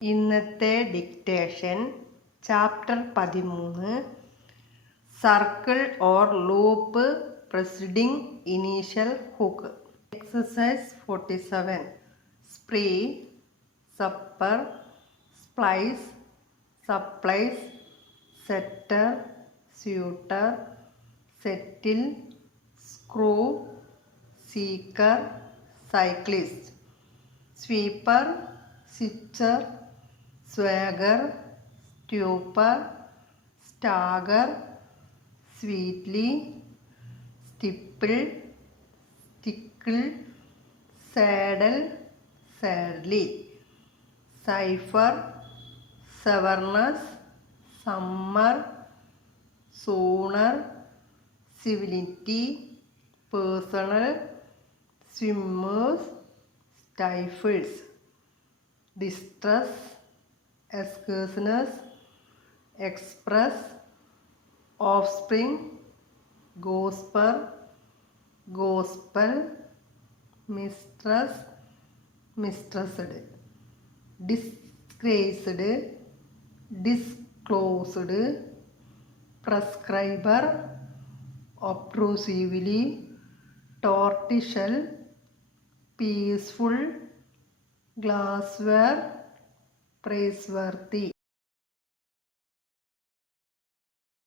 ഇന്നത്തെ dictation chapter 13 circle or loop preceding initial hook. Exercise 47 spree, supper, splice, supplies, setter, suitor, settle, screw, seeker, cyclist, sweeper, switcher, swagger, stupor, stagger, sweetly, stipple, stickle, saddle, sadly, cipher, severness, summer, sooner, civility, personal, swimmers, stifles, distress, excursioners, express, offspring, gospel, gospel, mistress, mistressed, disgraced, disclosed, prescriber, obtrusively, tortoiseshell, peaceful, glassware, praiseworthy.